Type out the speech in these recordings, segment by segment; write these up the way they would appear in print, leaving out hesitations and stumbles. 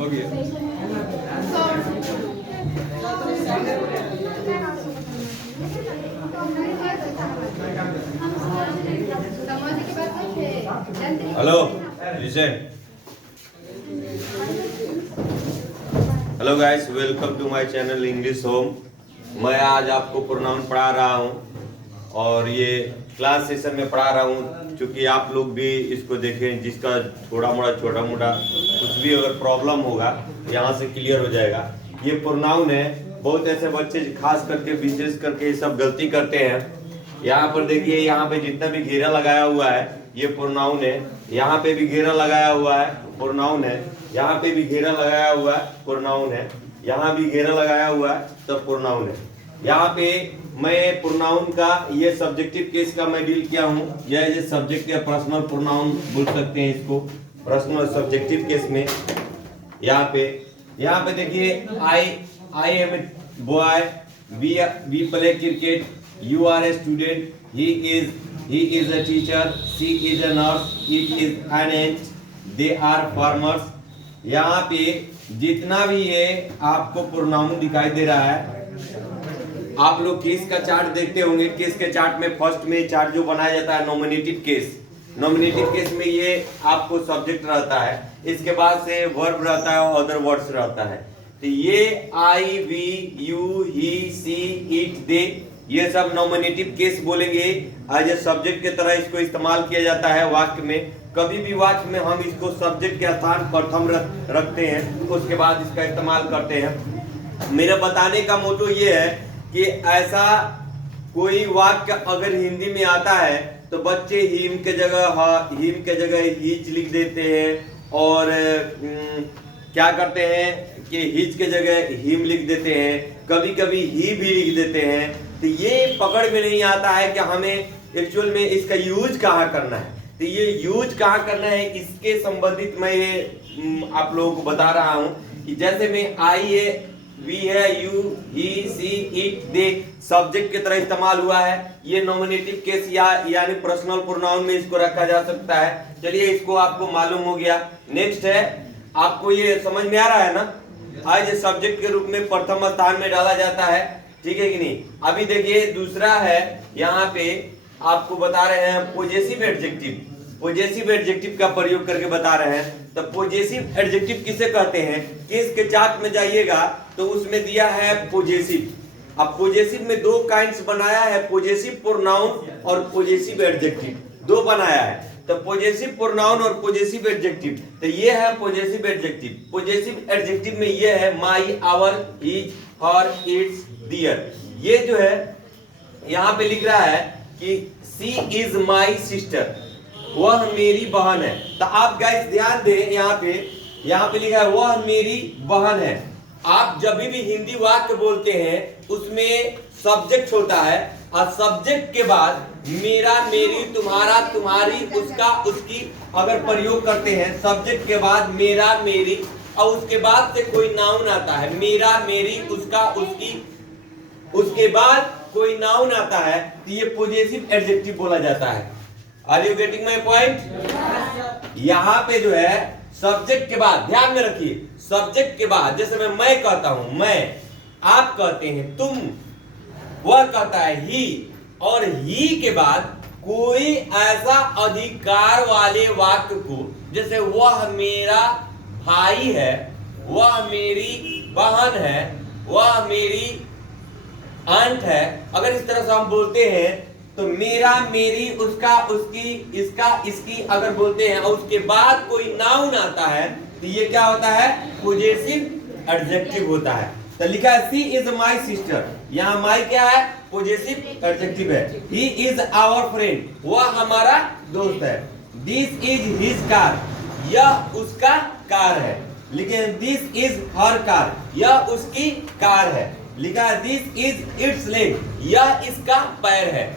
हो गया। Hello listen. Hello guys, welcome to my channel English home. मैं आज आपको प्रोनाउन पढ़ा रहा हूँ और ये क्लास सेशन में पढ़ा रहा हूँ, क्योंकि आप लोग भी इसको देखें। जिसका छोटा मोटा कुछ भी अगर प्रॉब्लम होगा यहाँ से क्लियर हो जाएगा। ये प्रोनाउन है। बहुत ऐसे बच्चे खास करके विशेष करके ये सब गलती करते हैं। यहाँ पर देखिए, यहाँ पे जितना भी घेरा लगाया हुआ है ये प्रोनाउन है। यहाँ पे भी घेरा लगाया हुआ है, प्रोनाउन है। यहाँ पे भी घेरा लगाया हुआ है, प्रोनाउन है। यहाँ भी घेरा लगाया हुआ है, तब प्रोनाउन है। यहाँ पे मैं प्रोनाउन का ये सब्जेक्टिव केस का मैं डील किया हूँ। यह सब्जेक्ट या पर्सनल प्रोनाउन बोल सकते हैं इसको, पर्सनल सब्जेक्टिव केस में। यहाँ पे देखिए, I am a boy, we play cricket, you are a student, he is a teacher, she is a nurse, it is an ant, they are farmers। यहाँ पे जितना भी ये आपको प्रोनाउन दिखाई दे रहा है, आप लोग केस का चार्ट देखते होंगे। केस के चार्ट में फर्स्ट में चार्ट जो बनाया जाता है नॉमिनेटिव केस। नॉमिनेटिव केस में ये आपको सब्जेक्ट रहता है, इसके बाद से वर्ब रहता है और अदर वर्ड्स रहता है। तो ये I, we, you, he, she, it, they, ये सब नॉमिनेटिव केस बोलेंगे। एज ए सब्जेक्ट के तरह इसको इस्तेमाल किया जाता है वाक्य में। कभी भी वाक्य में हम इसको सब्जेक्ट के स्थान प्रथम रखते हैं, उसके बाद इसका इस्तेमाल करते हैं। मेरा बताने का मोटो ये है कि ऐसा कोई वाक्य अगर हिंदी में आता है तो बच्चे हिम के जगह हीच लिख देते हैं, और क्या करते हैं कि हीच के जगह हिम लिख देते हैं, कभी कभी ही भी लिख देते हैं। तो ये पकड़ में नहीं आता है कि हमें एक्चुअल में इसका यूज कहाँ करना है। तो ये यूज कहाँ करना है, इसके संबंधित मैं ये आप लोगों को बता रहा हूँ कि जैसे में आई है, वी है, you, he, she, it, they subject की तरह इस्तेमाल हुआ है। ये नॉमिनेटिव केस यानी पर्सनल प्रोनाउन में इसको रखा जा सकता है। चलिए, इसको आपको मालूम हो गया। नेक्स्ट है, आपको ये समझ में आ रहा है ना, आज सब्जेक्ट के रूप में प्रथम स्थान में डाला जाता है, ठीक है कि नहीं। अभी देखिए दूसरा है, यहाँ पे आपको बता रहे हैं पोजेसिव एडजेक्टिव। पोजेसिव एडजेक्टिव का प्रयोग करके बता रहे हैं। तो पोजेसिव एडजेक्टिव किसे कहते हैं, केस के चार्ट में जाइएगा तो उसमें दिया है पोजेसिव। अब पोजेसिव में दो काइंड्स बनाया है, पोजेसिव प्रोनाउन और पोजेसिव एडजेक्टिव, दो बनाया है। तो पोजेसिव प्रोनाउन और पोजेसिव एडजेक्टिव, तो ये है पोजेसिव एडजेक्टिव। पोजेसिव एडजेक्टिव में ये है my, our, his, her, its, their. ये जो है यहाँ पे लिख रहा है कि सी इज माई सिस्टर, वह मेरी बहन है। तो आप गाइस ध्यान दें, यहाँ पे लिखा है वह मेरी बहन है। आप जब भी हिंदी वाक्य बोलते हैं उसमें सब्जेक्ट होता है, और सब्जेक्ट के बाद मेरा, मेरी, तुम्हारा, तुम्हारी, उसका, उसकी अगर प्रयोग करते हैं, सब्जेक्ट के बाद मेरा, मेरी, और उसके बाद से कोई नाउन आता है, मेरा, मेरी, उसका, उसकी, उसके बाद कोई नाउन आता है, तो ये पोजेसिव एडजेक्टिव बोला जाता है। Are you getting my point. यहाँ पे जो है सब्जेक्ट के बाद, ध्यान में रखिए, सब्जेक्ट के बाद जैसे मैं कहता हूं मैं, आप कहते हैं तुम, वह कहता है ही, और ही के बाद कोई ऐसा अधिकार वाले वाक्य को, जैसे वह मेरा भाई है, वह मेरी बहन है, वह मेरी आंट है, अगर इस तरह से हम बोलते हैं तो मेरा, मेरी, उसका, उसकी, इसका, इसकी अगर बोलते हैं और उसके बाद कोई नाउन आता है तो ये क्या होता है, पोजेसिव एडजेक्टिव होता है। तो लिखा है सी इज माई सिस्टर, यहाँ माई क्या है, पोजेसिव एडजेक्टिव है। ही इज आवर फ्रेंड, वह हमारा दोस्त है। दिस इज हिज कार, यह उसका कार है। लिखे दिस इज हर कार, यह उसकी कार है। लिखा है दिस इज इट्स लेग, यह इसका पैर है।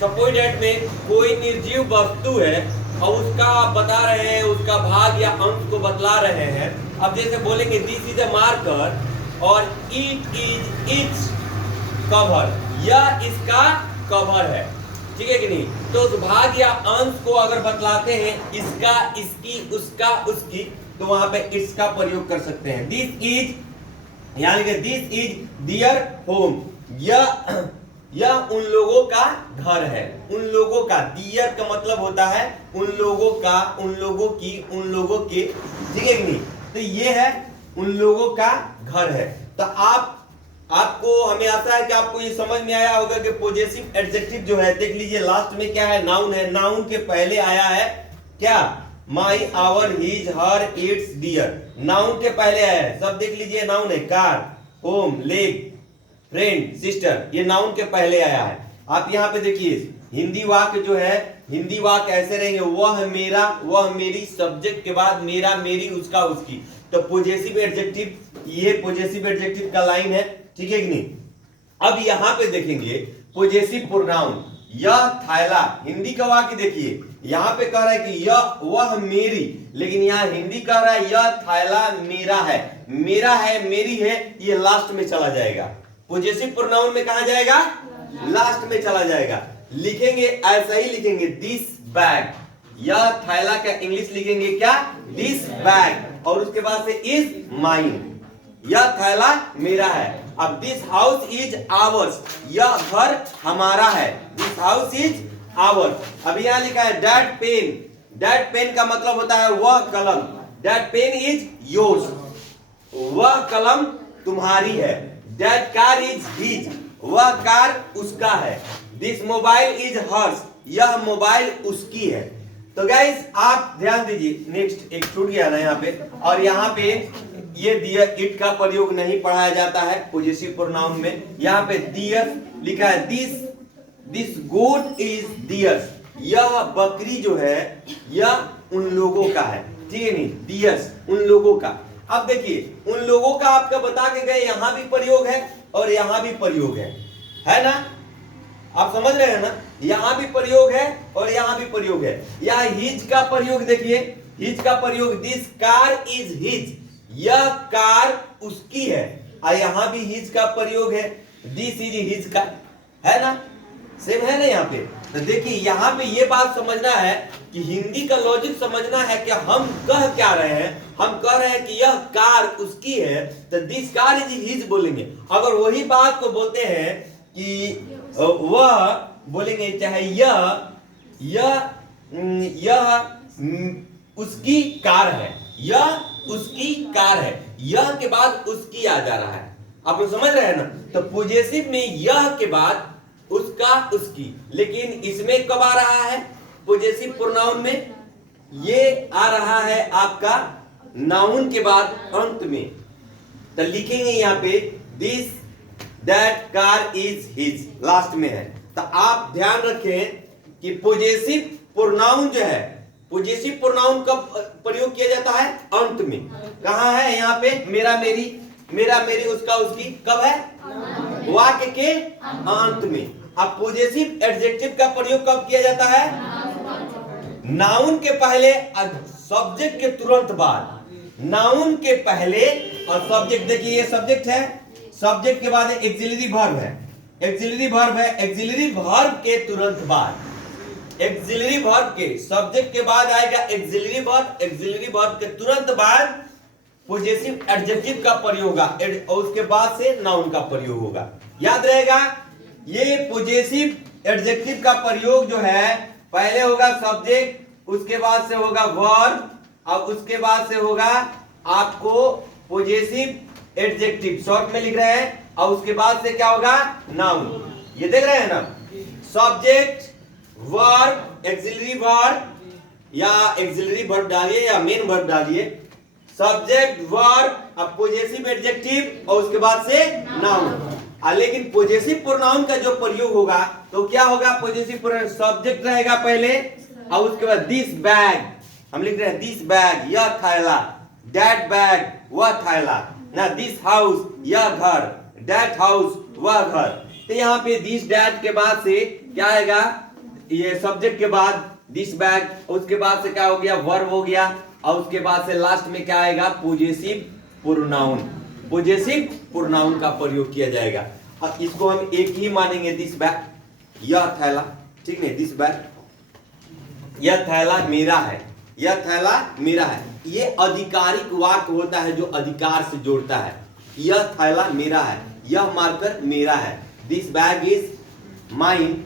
सपोज दैट में कोई निर्जीव वस्तु है और उसका आप बता रहे हैं, उसका भाग या अंश को बतला रहे हैं। अब जैसे बोलेंगे दिस इज अ मार्कर और इट इज इट्स कवर, यह इसका कवर है, ठीक है कि नहीं। तो उस भाग या अंश को अगर बतलाते हैं, इसका, इसकी, उसका, उसकी, तो वहां पे इट्स का प्रयोग कर सकते हैं। दिस इज, यानी कि दिस इज दियर होम, यह उन लोगों का घर है। उन लोगों का, दियर का मतलब होता है उन लोगों का, उन लोगों की, उन लोगों के, ठीक है कि नहीं? तो ये है उन लोगों का घर है। तो आपको, हमें आशा है कि आपको ये समझ में आया होगा कि पॉजेसिव एडजेक्टिव जो है, देख लीजिए लास्ट में क्या है, नाउन है। नाउन के पहले आया है क्या, my, our, his, her, its, their. Noun के पहले आया है, सब देख लीजिए, नाउन है। Car, home, lake, friend, sister, ये नाउन के पहले आया है। आप यहाँ पे देखिए हिंदी वाक्य जो है, हिंदी वाक्य ऐसे रहेंगे, वह मेरा, वह मेरी, सब्जेक्ट के बाद मेरा, मेरी, उसका, उसकी। तो पॉजेसिव एडजेक्टिव, ये पॉजेसिव एडजेक्टिव का लाइन है, ठीक है कि नहीं? अब यहाँ पे देखेंगे पॉजेसिव प्रोनाउन, यह थैला, हिंदी का वाक्य देखिए, यहाँ पे कह रहा है कि यह, वह मेरी, लेकिन यहाँ हिंदी कह रहा है यह थैला मेरा है। मेरा है, मेरी है, ये लास्ट में चला जाएगा। पॉजेसिव प्रोनाउन में कहा जाएगा, लास्ट में चला जाएगा। लिखेंगे ऐसा ही लिखेंगे, दिस बैग, यह थैला का इंग्लिश लिखेंगे क्या, दिस बैग, और उसके बाद से इज माइन, यह थैला मेरा है। अब दिस हाउस इज आवर्स, यह घर हमारा है, दिस हाउस इज आवर्स। अब यहाँ लिखा है दैट पेन, दैट पेन का मतलब होता है वह कलम, दैट पेन इज योर्स, वह कलम तुम्हारी है। दैट कार इज हिज, वह कार उसका है। दिस मोबाइल इज हर्स, यह मोबाइल उसकी है। तो गाइस आप ध्यान दीजिए, नेक्स्ट एक छूट गया ना यहाँ पे, और यहाँ पे ये दियर, इट का प्रयोग नहीं पढ़ाया जाता है पॉजेसिव प्रोनाउन में। यहाँ पे दियर लिखा है, दिस गोट इज दियर्स, यह बकरी जो है यह उन लोगों का है, ठीक है नहीं, दियर्स, उन लोगों का। अब देखिए उन लोगों का आपका बता के गए, यहां भी प्रयोग है और यहां भी प्रयोग है ना? आप समझ रहे हैं ना? यहां भी प्रयोग है और यहां भी प्रयोग है। यहां हिज का प्रयोग देखिए, हिज का प्रयोग, दिस कार इज हिज, यह कार उसकी है। और यहां भी हिज का प्रयोग है, दिस इज हिज का, है ना? सेम है ना यहाँ पे? तो देखिए यहाँ पे ये बात समझना है कि हिंदी का लॉजिक समझना है कि हम कह क्या रहे हैं। हम कह रहे हैं कि यह कार उसकी है, तो दिस कार इज हिज बोलेंगे। अगर वही बात को बोलते हैं कि वह बोलेंगे, चाहे यह उसकी कार है, यह उसकी कार है, यह के बाद उसकी आ जा रहा है। आप लोग समझ रहे हैं ना? तो पॉजेसिव में यह के बाद उसका, उसकी, लेकिन इसमें कब आ रहा है? पॉजेसिव प्रोनाउन में ये आ रहा है आपका नाउन के बाद अंत में। तो लिखेंगे यहाँ पे this that car is his, last में है। तो आप ध्यान रखें कि पॉजेसिव प्रोनाउन जो है, पॉजेसिव प्रोनाउन कब प्रयोग किया जाता है? अंत में। कहाँ है? यहाँ पे मेरा, मेरी, मेरा, मेरी, उसका, उसकी, कब है? वाक्य के अंत में। अब पॉजेसिव एडजेक्टिव का प्रयोग कब किया जाता है? नाउन के पहले और सब्जेक्ट के तुरंत बाद। नाउन के पहले और सब्जेक्ट, देखिए ये सब्जेक्ट है, सब्जेक्ट के बाद एक्सिलरी वर्ब है, एक्सिलरी वर्ब है, एक्सिलरी वर्ब के तुरंत बाद, एक्सिलरी वर्ब के, सब्जेक्ट के बाद आएगा एक्सिलरी वर्ब, एक्सिलरी वर्ब के तुरंत बाद पॉजेसिव एडजेक्टिव का प्रयोग होगा और उसके बाद से नाउन का प्रयोग होगा। याद रहेगा, ये पॉजेसिव एडजेक्टिव का प्रयोग जो है, पहले होगा सब्जेक्ट, उसके बाद से होगा वर्ब, और उसके बाद से होगा आपको पॉजेसिव एडजेक्टिव, शॉर्ट में लिख रहे हैं, और उसके बाद से क्या होगा? नाउन। ये देख रहे हैं ना? सब्जेक्ट, वर्ब, एक्सिलरी वर्ब, या एक्सिलरी वर्ब डालिए या मेन वर्ब डालिए, सब्जेक्ट, वर्ब, अब पॉजेसिव एडजेक्टिव, और उसके बाद से नाउन। लेकिन पॉजेसिव प्रोनाउन का जो प्रयोग होगा तो क्या होगा? पॉजेसिव प्रोनाउन सब्जेक्ट रहेगा पहले, और उसके बाद दिस बैग, हम लिख रहे हैं दिस बैग, यह थैला, दैट बैग, वह थैला ना, दिस हाउस, यह घर, दैट हाउस, वह घर। तो यहाँ पे दिस दैट के बाद से क्या आएगा? ये सब्जेक्ट के बाद दिस बैग, उसके बाद से क्या हो गया? वर्ब हो गया, और उसके बाद से लास्ट में क्या आएगा? Possessive pronoun. पॉजेसिव प्रोनाउन का प्रयोग किया जाएगा। और इसको हम एक ही मानेंगे, दिस बैग, यह थैला, ठीक है, दिस बैग, यह थैला मेरा है, यह थैला मेरा है। ये आधिकारिक वाक्य होता है जो अधिकार से जोड़ता है। यह थैला मेरा है, यह मार्कर मेरा है। दिस बैग इज माइन,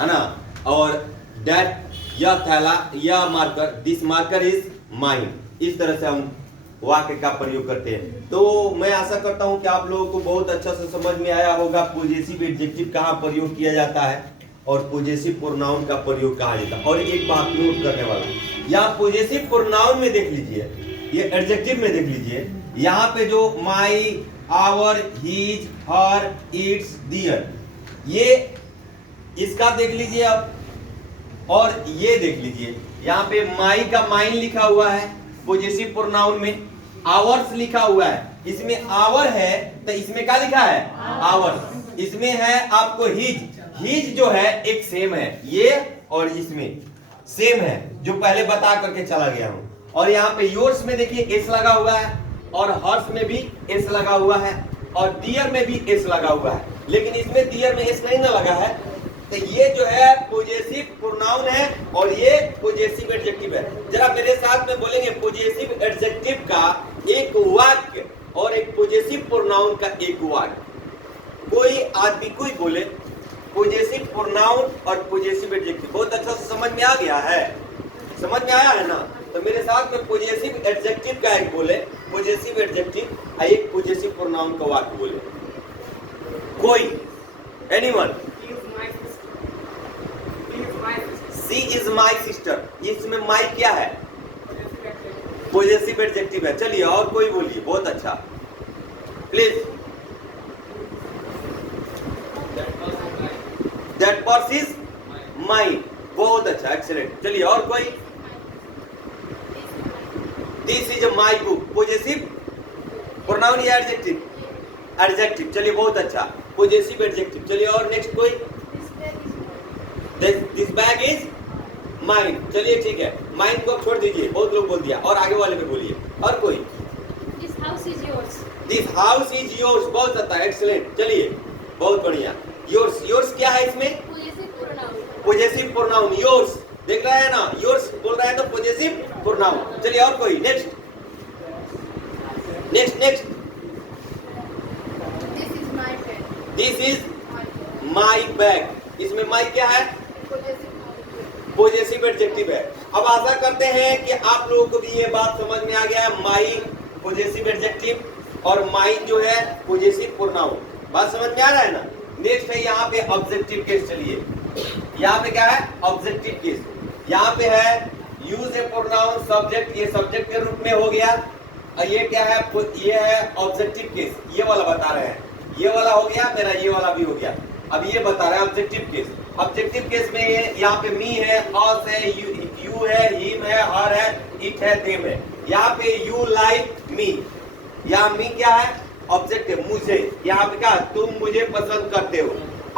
है ना। और दैट, यह थैला, यह marker, this marker is mine. इस तरह से हम वाक्य का प्रयोग करते हैं। तो मैं आशा करता हूं कि आप लोगों को बहुत अच्छा से समझ में आया होगा पॉजेसिव एडजेक्टिव कहाँ प्रयोग किया जाता है और पॉजेसिव प्रोनाउन का प्रयोग कहाँ जाता है। और एक बात नोट करने वाला, यहाँ पॉजेसिव प्रोनाउन में देख लीजिए, ये एडजेक्टिव में देख लीजिए, यहाँ पे जो माई, आवर, हिज, हर, इट्स, दियर, ये इसका देख लीजिए अब। और ये देख लीजिए, यहाँ पे माई का माइन लिखा हुआ है पॉजेसिव प्रोनाउन में, आवर्स लिखा हुआ है, इसमें आवर है तो इसमें क्या लिखा है, आवर्स। इसमें है आपको हिज, हिज जो है एक सेम है, ये और इसमें सेम है जो पहले बता करके चला गया हूं। और यहाँ पे योर्स में देखिए एस लगा हुआ है, और हर्ष में भी एस लगा हुआ है, और डियर में भी एस लगा हुआ है, लेकिन इसमें डियर में एस नहीं ना लगा है। तो ये जो है पॉजेसिव प्रोनाउन है और ये पॉजेसिव एडजेक्टिव है। जरा मेरे साथ में बोलेंगे, पॉजेसिव एडजेक्टिव का एक वाक्य और एक पॉजेसिव प्रोनाउन का एक वाक्य। कोई आदमी कोई बोले पॉजेसिव प्रोनाउन और पॉजेसिव एडजेक्टिव, बहुत अच्छा से समझ में आ गया है, समझ में आया है ना। तो मेरे साथ में पॉजेसिव एडजेक्टिव का एक बोले, पॉजेसिव एडजेक्टिव, एक पॉजेसिव प्रोनाउन का वाक्य बोले। कोई, anyone. She is my sister, इसमें my क्या है, पॉजेसिव एडजेक्टिव है। चलिए और कोई बोलिए, बहुत अच्छा, please. That purse is mine, बहुत अच्छा, एक्सीलेंट। चलिए और कोई। This is my book, possessive pronoun या एडजेक्टिव, एडजेक्टिव। चलिए बहुत अच्छा, पॉजेसिव एडजेक्टिव। चलिए और नेक्स्ट कोई। This bag is mine, चलिए ठीक है, mine को छोड़ दीजिए, बहुत लोग बोल दिया, और आगे वाले पे बोलिए। और कोई। This house is yours, This house is yours, बहुत अच्छा, एक्सीलेंट। चलिए बहुत बढ़िया। yours, yours क्या है इसमें, पॉजेसिव प्रोनाउन, yours देख रहा है ना, yours बोल रहा है तो पॉजेसिव प्रोनाउन। चलिए और कोई, next next next. this is my bag, This is my bag, इसमें my क्या है, पॉजेसिव एडजेक्टिव है। अब आशा करते हैं कि आप लोगों को भी ये बात समझ में आ गया है, माई पॉजेसिव एडजेक्टिव और माई जो है पॉजेसिव प्रोनाउन। बात समझ में आ रहा है ना। नेक्स्ट है यहाँ पे ऑब्जेक्टिव केस। चलिए यहाँ पे क्या है, ऑब्जेक्टिव केस। यहाँ पे है यूज ए प्रोनाउन सब्जेक्ट, ये सब्जेक्ट के रूप में हो गया, और ये क्या है, ये है ऑब्जेक्टिव केस। ये वाला बता रहे हैं, ये वाला हो गया मेरा, ये वाला भी हो गया। अब ये बता रहे हैं ऑब्जेक्टिव केस। ऑब्जेक्टिव केस में यहाँ पे मी है, अस है, यू है, हिम है, हर है, इट है, देम है। यहाँ पे यू लाइक मी, यहाँ मी क्या है, ऑब्जेक्ट है, मुझे। यहाँ पे क्या, तुम मुझे पसंद करते हो।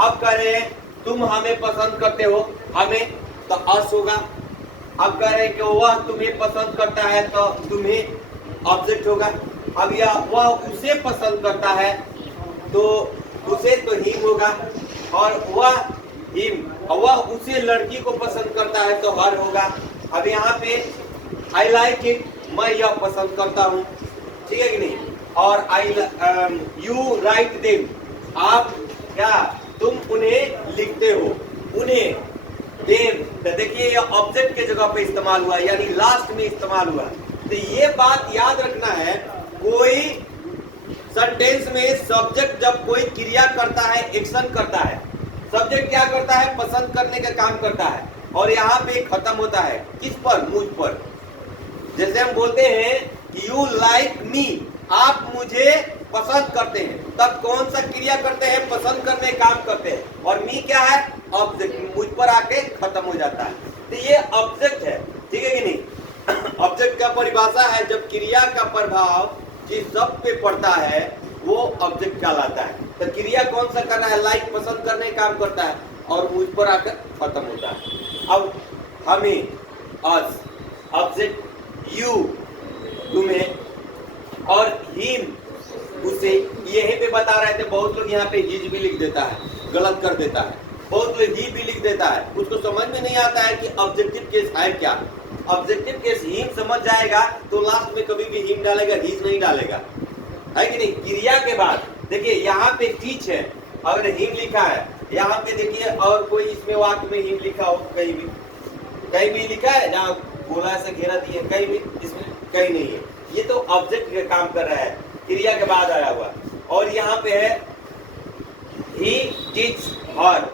अब कह रहे हैं तुम हमें पसंद करते हो, हमें, तो अस होगा। अब कह रहे हैं कि वह तुम्हें पसंद करता है, तो तुम्हें ऑब्जेक्ट होगा। अब यह वह उसे पसंद करता है, तो उसे तो हिम होगा। और वह हिम, और वह उसे लड़की को पसंद करता है तो हर होगा। अब यहाँ पे आई लाइक इट, मैं यह पसंद करता हूँ, ठीक है कि नहीं। और यू राइट देम, आप क्या, तुम उन्हें लिखते हो, उन्हें। देम, तो देखिए ये ऑब्जेक्ट के जगह पे इस्तेमाल हुआ, यानी लास्ट में इस्तेमाल हुआ। तो ये बात याद रखना है, कोई सेंटेंस में सब्जेक्ट जब कोई क्रिया करता है, एक्शन करता है, सब्जेक्ट क्या करता है, पसंद करने का काम करता है, और यहाँ पे खत्म होता है किस पर, मुझ पर। जैसे हम बोलते हैं कि यू लाइक मी, आप मुझे पसंद करते हैं, तब कौन सा क्रिया करते हैं, पसंद करने का काम करते हैं, और मी क्या है, ऑब्जेक्ट, मुझ पर आके खत्म हो जाता है। तो ये ऑब्जेक्ट है, ठीक है कि नहीं। ऑब्जेक्ट का परिभाषा है, जब क्रिया का प्रभाव जिस शब्द पे पड़ता है वो ऑब्जेक्ट कहलाता है। तो क्रिया कौन सा कर रहा है, लाइक, पसंद करने का काम करता है, और मुझ पर आकर खत्म होता है। अब हमें, अस, ऑब्जेक्ट, यू, तुम्हें, और हिम, उसे। यही पे बता रहे थे, बहुत लोग यहाँ पे हिज भी लिख देता है, गलत कर देता है, बहुत लोग ही भी लिख देता है। उसको समझ में नहीं आता है कि ऑब्जेक्टिव केस है क्या। ऑब्जेक्टिव केस हिम समझ जाएगा तो लास्ट में कभी भी हिम डालेगा, हीज नहीं डालेगा, है कि नहीं। क्रिया के बाद देखिए यहाँ पे टीच है, अगर हिम लिखा है, यहाँ पे देखिए और कोई इसमें वाक्य में हिम लिखा हो, कहीं भी लिखा है जहाँ गोला से घेरा दिए, कहीं भी इसमें कहीं नहीं है। ये तो ऑब्जेक्ट का काम कर रहा है, क्रिया के बाद आया हुआ। और यहाँ पे है ही टीच हर,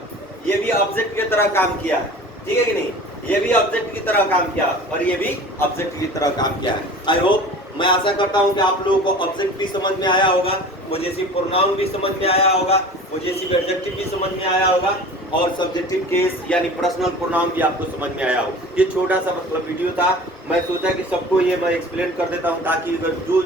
ये भी ऑब्जेक्ट की तरह काम किया है, ठीक है कि नहीं। ये भी ऑब्जेक्ट की तरह काम किया और ये भी ऑब्जेक्ट की तरह काम किया है। आई होप, मैं आशा करता हूं कि आप लोगों को ऑब्जेक्ट भी समझ में आया होगा, पॉजेसिव प्रोनाउन भी समझ में आया होगा, पॉजेसिव एडजेक्टिव भी समझ में आया होगा और सब्जेक्टिव केस यानी पर्सनल प्रोनाउन भी आपको समझ में आया होगा। ये छोटा सा मतलब वीडियो था, मैं सोचा कि सबको ये मैं एक्सप्लेन कर देता हूँ ताकि अगर जो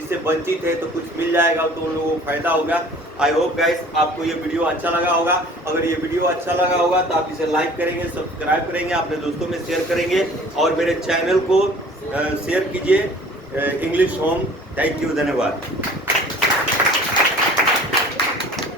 इससे वंचित है तो कुछ मिल जाएगा तो उन लोगों को फायदा होगा। आई होप गाइस आपको ये वीडियो अच्छा लगा होगा। अगर ये वीडियो अच्छा लगा होगा तो आप इसे लाइक करेंगे, सब्सक्राइब करेंगे, अपने दोस्तों में शेयर करेंगे और मेरे चैनल को शेयर कीजिए इंग्लिश होम। थैंक यू, धन्यवाद।